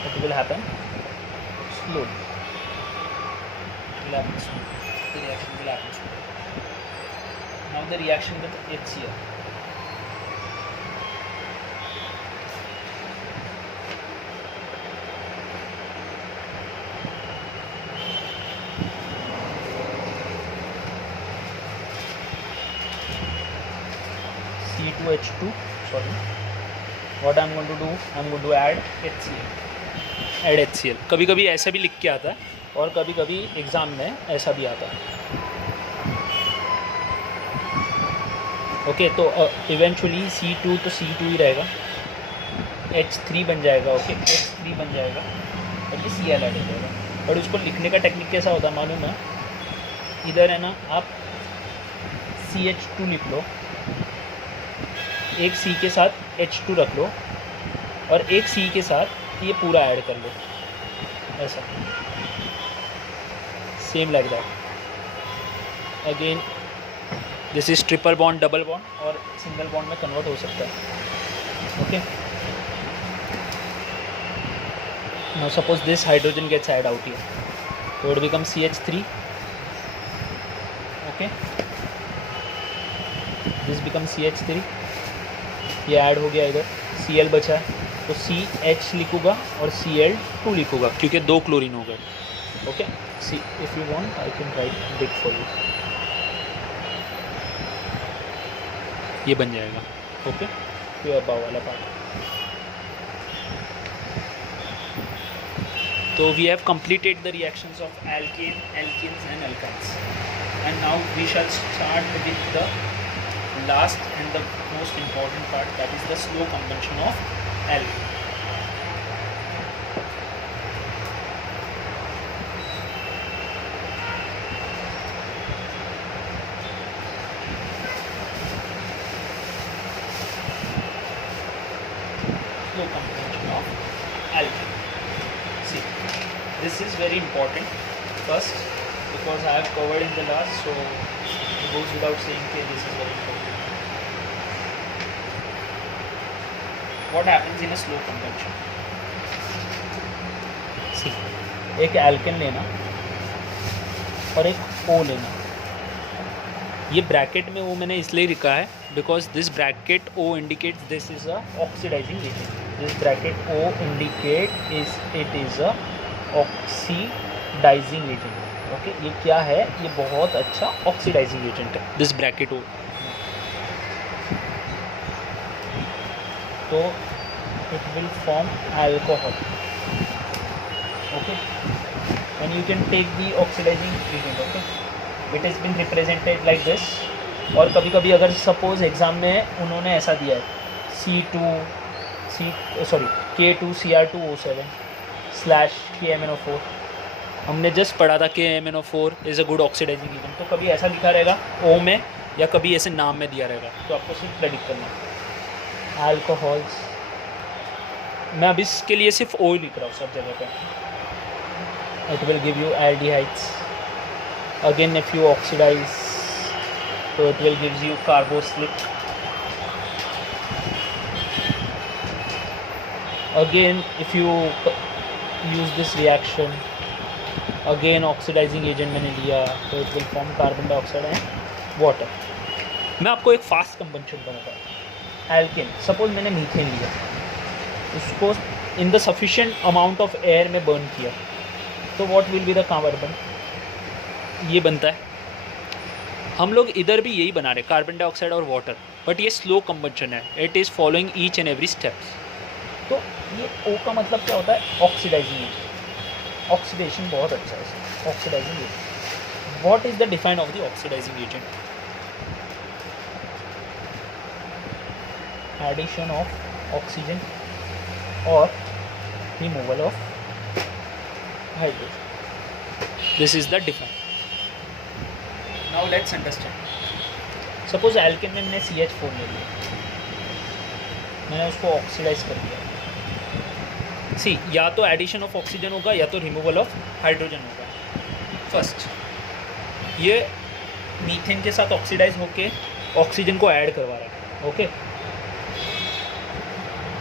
it will happen slowly. It will happen slowly. The reaction will happen slowly. Now the reaction with HCl. C2H2, sorry. What I'm going to do, I'm going to add HCl. Add HCl. कभी कभी ऐसा भी लिख के आता है और कभी कभी एग्ज़ाम में ऐसा भी आता है. ओके, तो इवेंचुअली C2 तो C2 ही रहेगा, H3 बन जाएगा. ओके, H3 बन जाएगा और ये Cl ऐड हो जाएगा. और उसको लिखने का टेक्निक कैसा होता है मालूम है? इधर है ना, आप CH2 लिख लो, एक C के साथ H2 रख लो और एक C के साथ ये पूरा ऐड कर लो, ऐसा. Same like that. Again this is triple bond, double bond और सिंगल बॉन्ड में कन्वर्ट हो सकता है. Okay, now suppose this hydrogen gets add out here, so it becomes CH3. Okay, this becomes CH3. ये add हो गया, इधर Cl बचा है तो CH लिखूँगा और Cl2 लिखूँगा क्योंकि 2 क्लोरीन हो गए. Okay, see if you want I can write big for you. ये बन जाएगा. ओके, ये अबाव वाला पार्ट. तो we have completed the reactions of alkane, alkenes and alkynes, and now we shall start with the last and the most important part, that is the slow combustion of alkene. Slow combustion of alkene. See, this is very important first because I have covered in the last, so it goes without saying that this is very important. What happens in a slow combustion? See, एक alkene लेना और एक O लेना. ये bracket में वो मैंने इसलिए लिखा है because this bracket O indicates this is a oxidising agent. This bracket O indicate it is a oxidising agent. Okay, ये क्या है? ये बहुत अच्छा ऑक्सीडाइजिंग एजेंट है, दिस ब्रैकेट O. तो it will form alcohol. Okay, and you can take the oxidizing agent. Okay, it has been represented like this. और कभी कभी अगर सपोज एग्ज़ाम में उन्होंने ऐसा दिया है K2CR2O7 /KMnO4. हमने जस्ट पढ़ा था KMnO4 is a good oxidising agent. तो कभी ऐसा लिखा रहेगा O में या कभी ऐसे नाम में दिया रहेगा, तो आपको सिर्फ प्रेडिक्ट करना है. अल्कोहल्स, मैं अभी इसके लिए सिर्फ O लिख रहा हूँ सब जगह पे. It will give you aldehydes. Again if you oxidise तो it will gives you carboxylic. Again if you use this reaction, again oxidising agent मैंने लिया तो it will form carbon dioxide and water. मैं आपको एक फास्ट कंबंशन बनाता हूँ. Alkene, suppose मैंने मीथेन लिया, उसको in the sufficient amount of air में बर्न किया, तो what will be the carbon? ये बनता है. हम लोग इधर भी यही बना रहे, कार्बन डाइऑक्साइड और वाटर, बट ये स्लो कंबंशन है. It is following each and every steps. तो ये O का मतलब क्या होता है? Oxidising agent. ऑक्सीडेशन बहुत अच्छा है, oxidising agent. What is the define of the oxidising agent? addition of oxygen or removal of hydrogen. This is the difference. Now let's understand. Suppose alkane में मैंने CH4 ले लिया, मैंने उसको ऑक्सीडाइज कर दिया. सी, या तो एडिशन ऑफ ऑक्सीजन होगा या तो रिमूवल ऑफ हाइड्रोजन होगा. फर्स्ट, ये मीथेन के साथ ऑक्सीडाइज होके ऑक्सीजन को ऐड करवा रहा है. ओके,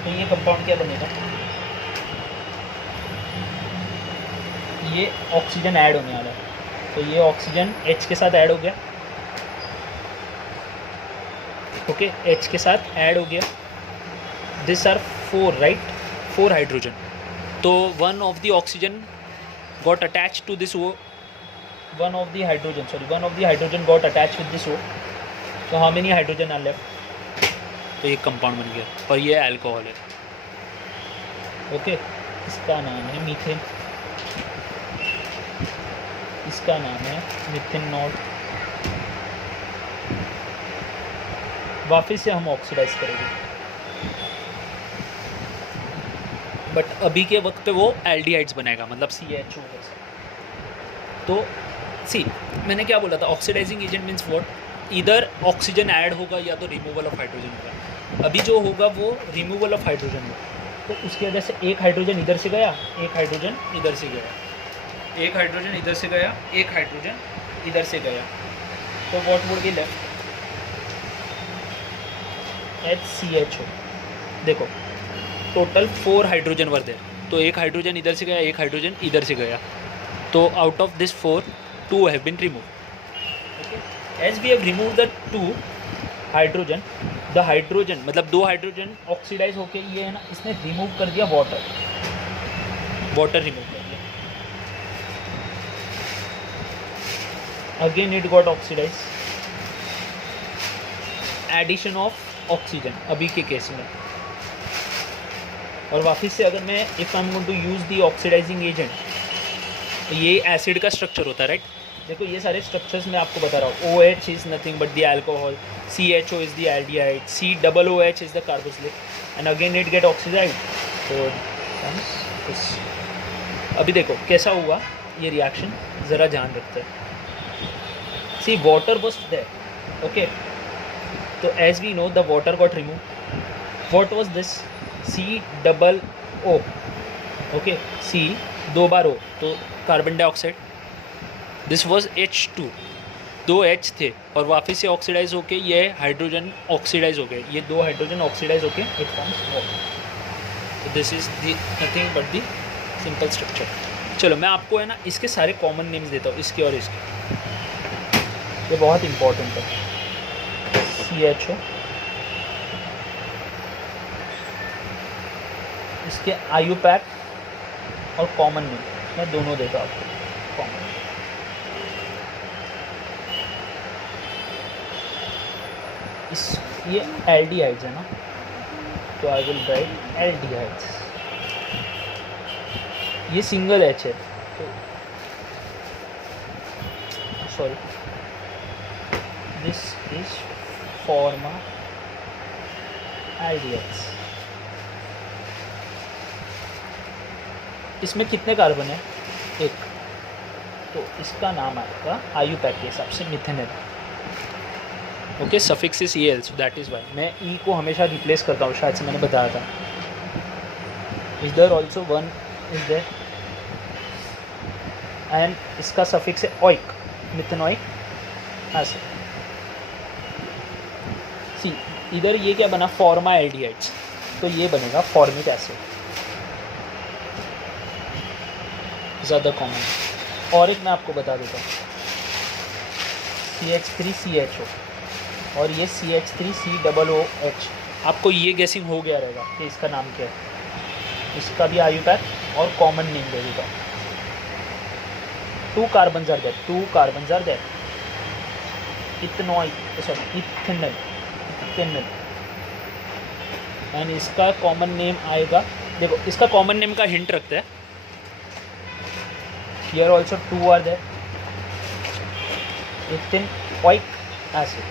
तो ये कंपाउंड क्या बनेगा? ये ऑक्सीजन ऐड होने वाला है, तो ये ऑक्सीजन H के साथ ऐड हो गया. ओके, H के साथ ऐड हो गया. This are 4, right? 4 हाइड्रोजन. तो one of the oxygen got attach to this O. One of the hydrogen got attach with this O. तो how many hydrogen are left? तो ये कंपाउंड बन गया और ये अल्कोहल है. ओके, इसका नाम है मीथेन. इसका नाम है मिथेनॉल. वापस से हम ऑक्सीडाइज करेंगे, बट अभी के वक्त पे वो एल्डिहाइड्स बनाएगा, मतलब CHO. तो सी, मैंने क्या बोला था? Oxidising agent means what? इधर ऑक्सीजन ऐड होगा या तो रिमूवल ऑफ हाइड्रोजन होगा. अभी जो होगा वो रिमूवल ऑफ हाइड्रोजन होगा. तो उसकी वजह से एक हाइड्रोजन इधर से गया, एक हाइड्रोजन इधर से गया, एक हाइड्रोजन इधर से गया, एक हाइड्रोजन इधर से गया. तो what would be left? HCHO. देखो, टोटल 4 हाइड्रोजन वर देयर. तो एक हाइड्रोजन इधर से गया, एक हाइड्रोजन इधर से गया. तो out of this 4, 2 have been remove. As we have remove the 2 hydrogen, the hydrogen मतलब 2 हाइड्रोजन ऑक्सीडाइज होके ये है ना, इसने रिमूव कर दिया वाटर. वाटर रिमूव कर दिया. Again it got oxidise. Addition of oxygen अभी के केस में. और वापस से अगर मैं if I am going to use the oxidising agent, तो ये एसिड का स्ट्रक्चर होता है, राइट? देखो, ये सारे स्ट्रक्चर्स मैं आपको बता रहा हूँ. OH is nothing but the alcohol, CHO is the aldehyde, COOH is the carboxylic, and again it get oxidised. तो अभी देखो कैसा हुआ ये रिएक्शन, ज़रा ध्यान रखते हैं. See, water was there. Okay, तो as we know the water got remove. What was this? COO. Okay, C 2 बार O, तो carbon dioxide. This was H2. 2 H थे और वापस से ऑक्सीडाइज होके ये हाइड्रोजन ऑक्सीडाइज हो गए. ये 2 हाइड्रोजन ऑक्सीडाइज होके इट फॉर्म्स वाटर. तो this is the nothing but the simple structure. चलो, मैं आपको है ना इसके सारे कॉमन नेम्स देता हूँ, इसके और इसके. ये बहुत इंपॉर्टेंट है. CHO, इसके IUPAC और कॉमन नेम मैं दोनों देता हूँ आपको. कॉमन इस ये एल्डिहाइड्स है ना, तो आई विल राइट एल्डिहाइड्स. ये सिंगल H है, तो सॉरी, दिस इज फॉर्मा एल्डिहाइड्स. इसमें कितने कार्बन है? 1. तो इसका नाम आएगा IUPAC के हिसाब से methanol. Okay, suffix is EL, so that is Y मैं E को हमेशा रिप्लेस करता हूँ. शायद से मैंने बताया था. Is there also 1 is there, and इसका सफिक्स है ओइक, मिथेनोइक एसिड. सी, इधर ये क्या बना? फॉर्मा एल्डिहाइड्स, तो ये बनेगा फॉर्मिक एसिड. ज़्यादा कॉमन. और एक मैं आपको बता देता हूँ, CH3CHO और ये CH3COOH. आपको ये गेसिंग हो गया रहेगा कि इसका नाम क्या है. इसका भी IUPAC और कॉमन नेम दे देता हूँ. 2 carbons are there. Ethanol. And इसका कॉमन नेम आएगा, देखो इसका कॉमन नेम का हिंट रखते हैं. Here also 2 are there. Ethanoic acid.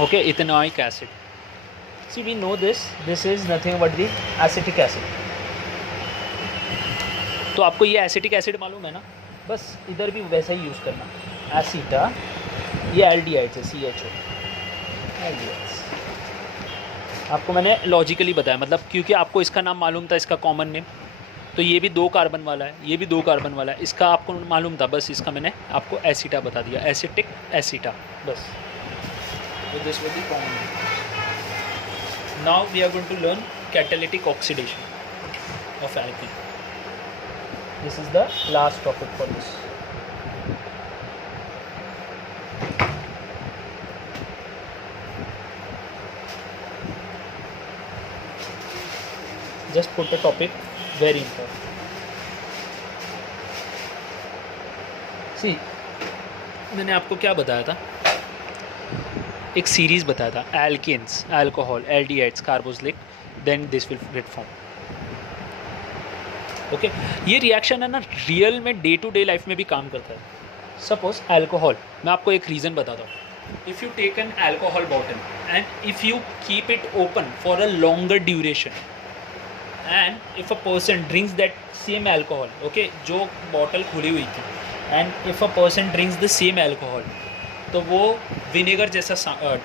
Okay, ethanoic acid. See we know this is nothing but the acetic acid. तो आपको ये एसिटिक एसिड मालूम है ना, बस इधर भी वैसा ही यूज़ करना, एसिटा, ये एल्डिहाइड्स है, CHO एल्डिहाइड्स। आपको मैंने लॉजिकली बताया, मतलब क्योंकि आपको इसका नाम मालूम था, इसका कॉमन नेम, तो ये भी 2 कार्बन वाला है, ये भी 2 कार्बन वाला है, इसका आपको मालूम था, बस इसका मैंने आपको एसिटा बता दिया, एसिटिक एसिटा, बस। This will be common. Now we are going to learn catalytic oxidation of alkene. This is the last topic for this. Just put a topic, very important. See, मैंने आपको क्या बताया था, एक सीरीज बताया था, alkanes, alcohol, aldehydes, carboxylic, then this will get form. Okay, ये reaction है ना, रियल में डे टू डे लाइफ में भी काम करता है। सपोज अल्कोहल, मैं आपको एक रीज़न बताता हूँ। If you take an alcohol bottle and if you keep it open for a longer duration, and if a person drinks that same alcohol, okay, जो बॉटल खुली हुई थी, and if a person drinks the same alcohol, तो वो vinegar जैसा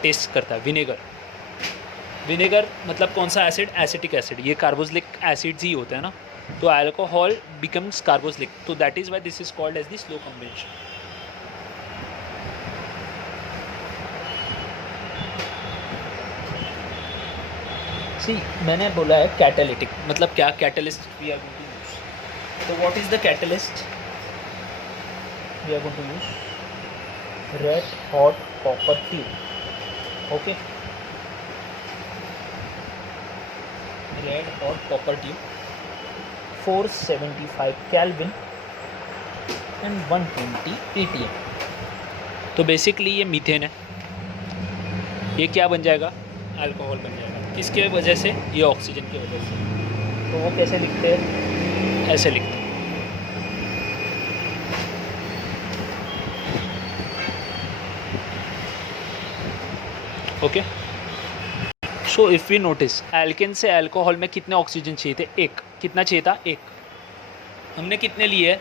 test करता है। Vinegar मतलब कौन सा एसिड, एसिटिक एसिड, ये कार्बोक्सिलिक एसिड्स ही होते हैं ना, तो अल्कोहल बिकम्स कार्बोक्सिलिक, तो that is why this is called as the slow combination. मैंने बोला है कैटालिटिक, मतलब क्या, catalyst we are going to use. तो what is the catalyst we are going to use? Red hot copper tube, okay, red hot copper tube, 475 kelvin and 120 ppm। तो basically ये methane है, ये क्या बन जाएगा, अल्कोहल बन जाएगा। किसके वजह से, ये ऑक्सीजन की वजह से। तो वो कैसे लिखते हैं, ऐसे लिखते हैं, okay. So if we notice, alkane से अल्कोहल में कितने ऑक्सीजन चाहिए थे, 1, कितना चाहिए था, 1, हमने कितने लिए,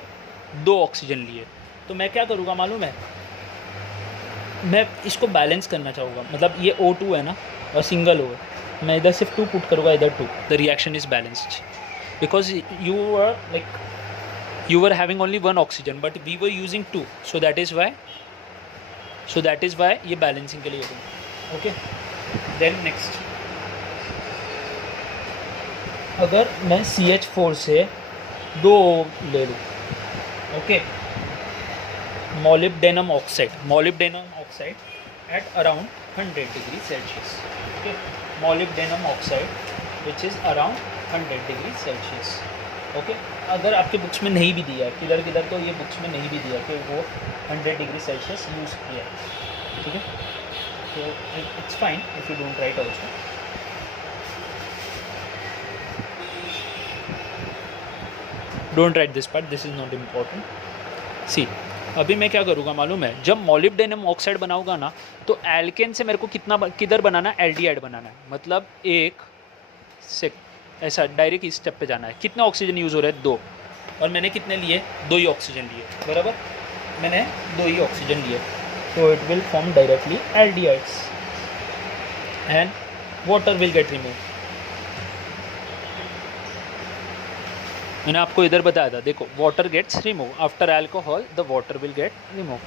2 ऑक्सीजन लिए। तो मैं क्या करूँगा मालूम है, मैं इसको बैलेंस करना चाहूँगा, मतलब ये O2 है ना और सिंगल O है, मैं इधर सिर्फ 2 पुट करूँगा, इधर 2, the reaction is balanced, because you were having only 1 oxygen but we were using 2, so that is why ये बैलेंसिंग के लिए होगा, ओके। देन नेक्स्ट, अगर मैं CH4 से 2 ले लूँ, okay, molybdenum oxide at around 100 degrees Celsius, okay, molybdenum oxide which is around 100 degrees Celsius, okay। अगर आपके बुक्स में नहीं भी दिया है, किधर तो ये बुक्स में नहीं भी दिया कि वो 100 डिग्री सेल्सियस यूज़ किया है, ठीक है, तो it's fine if you don't write also. Don't write this part, this is not important. See, अभी मैं क्या करूँगा मालूम है, जब मोलिब्डेनम ऑक्साइड बनाऊँगा ना, तो एल्केन से मेरे को किधर बनाना है, एल्डिहाइड बनाना है, मतलब एक से ऐसा डायरेक्ट इस स्टेप पे जाना है। कितने ऑक्सीजन यूज़ हो रहे हैं, 2, और मैंने कितने लिए, 2 ही ऑक्सीजन लिए, बराबर, मैंने 2 ही ऑक्सीजन लिए, तो it will form directly aldehydes and water will get remove. मैंने आपको इधर बताया था, देखो, water gets remove after alcohol, the water will get remove.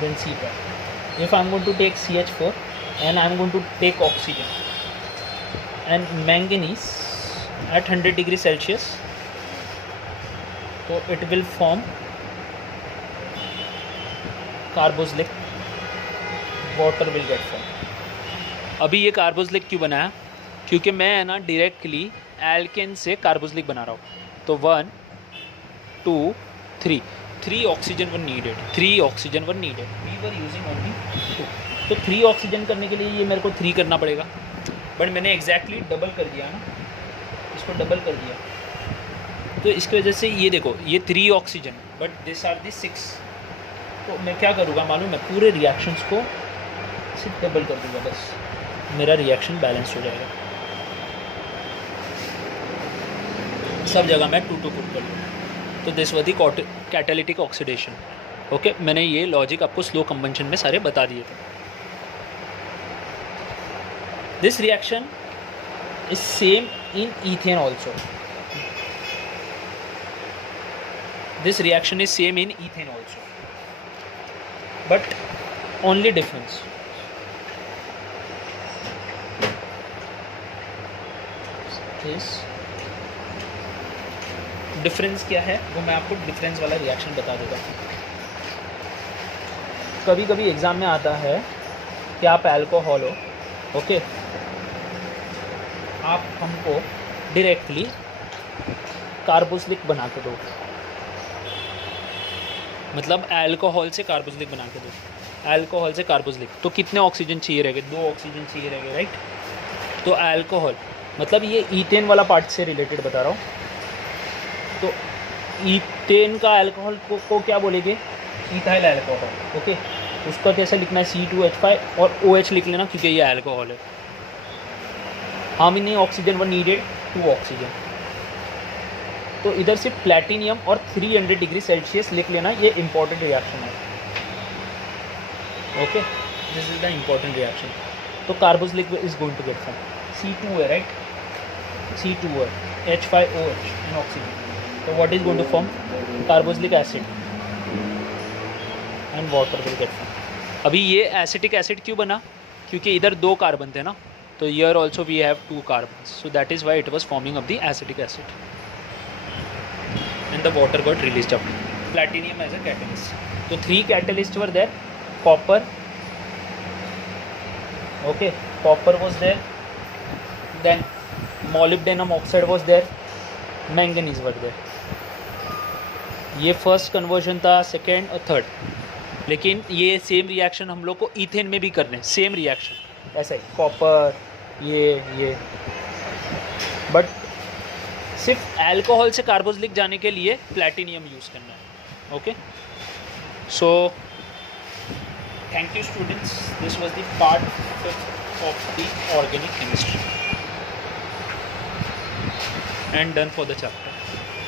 Then see that if I am going to take CH4 and I am going to take oxygen and manganese at 100 degrees Celsius, so it will form carboxylic, water will get form. अभी ये carboxylic क्यों बनाया, क्योंकि मैं है ना directly alkene से carboxylic बना रहा हूँ। तो 1 2 3 oxygen were needed, 3 oxygen were needed, we were using only 2, तो 3 ऑक्सीजन करने के लिए ये मेरे को 3 करना पड़ेगा, बट मैंने एग्जैक्टली डबल कर दिया ना, इसको डबल कर दिया, तो इसकी वजह से ये देखो, ये 3 oxygen but this are the 6. तो मैं क्या करूँगा मालूम है, पूरे रिएक्शंस को सिर्फ डबल कर दूँगा, बस मेरा रिएक्शन बैलेंस हो जाएगा. सब जगह मैं 2 पुट कर लूँगा. तो this was the catalytic oxidation. Okay, मैंने ये लॉजिक आपको स्लो कंबंशन में सारे बता दिए थे. This reaction is same in ethane also. This reaction is same in ethane also, but only difference is difference क्या है वो मैं आपको डिफरेंस वाला रिएक्शन बता देता हूँ. कभी कभी एग्जाम में आता है कि आप अल्कोहल हो, ओके, आप हमको डायरेक्टली कार्बोक्सिलिक बना के दो, मतलब अल्कोहल से कार्बोक्सिलिक बना के दो. अल्कोहल से कार्बोक्सिलिक तो कितने ऑक्सीजन चाहिए रहेंगे? 2 ऑक्सीजन चाहिए रहेंगे, राइट. तो अल्कोहल मतलब ये ईथेन वाला पार्ट से रिलेटेड बता रहा हूँ. तो ईथेन का अल्कोहल को क्या बोलेंगे? Ethyl alcohol. ओके, उसका कैसे लिखना है? C2H5 और OH लिख लेना क्योंकि ये अल्कोहल है. How many oxygen were needed? 2 oxygen. तो इधर से प्लैटिनियम और 300 डिग्री सेल्सियस लिख लेना, ये इंपॉर्टेंट रिएक्शन है. Okay, this is the important reaction. तो carboxylic is going to get form. C2 है, राइट. C2 है, H5OH एंड ऑक्सीजन. तो what is going to form? Carboxylic acid and water will get form. अभी ये acetic acid क्यों बना? क्योंकि इधर 2 कार्बन थे ना, तो here also we have 2 carbon, so that is why it was forming of the acetic acid. And the water got released up. Platinum as a catalyst. So 3 catalysts were there. Copper. Okay, copper was there. Then molybdenum oxide was there. Manganese were there. ये first conversion था, second और third. लेकिन ये same reaction हम लोग को ethane में भी करने, सेम रिएक्शन ऐसा ही, कॉपर ये बट सिर्फ अल्कोहल से कार्बोक्सिलिक जाने के लिए प्लैटिनियम यूज़ करना है. Okay, so thank you students, this was the part 5 of the organic chemistry and done for the chapter.